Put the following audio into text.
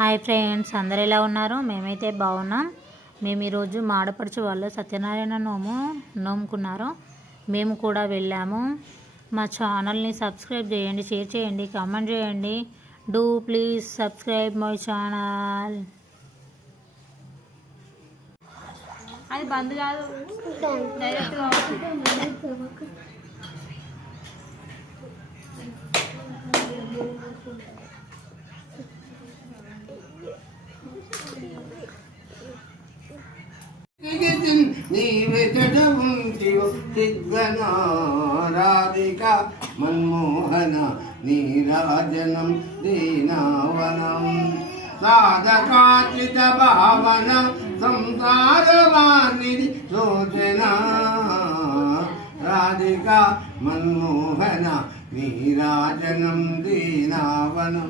Hi friends, అందరు ఎలా ఉన్నారు? మేమైతే బాగున్నాం. మేము ఈరోజు మాడపడుచు వాళ్ళు సత్యనారాయణ నోముకున్నారు. మేము కూడా వెళ్ళాము. మా ఛానల్ని సబ్స్క్రైబ్ చేయండి, షేర్ చేయండి, కామెంట్ చేయండి. Do please subscribe my channel. అది బంద్ కాదు, డైరెక్ట్గా రాధిక మన్మోహన నీరాజనం దీనావనం సాధకాచిత భావన సంసారవాణిది సోచన రాధిక మన్మోహన నీరాజనం దీనావనం.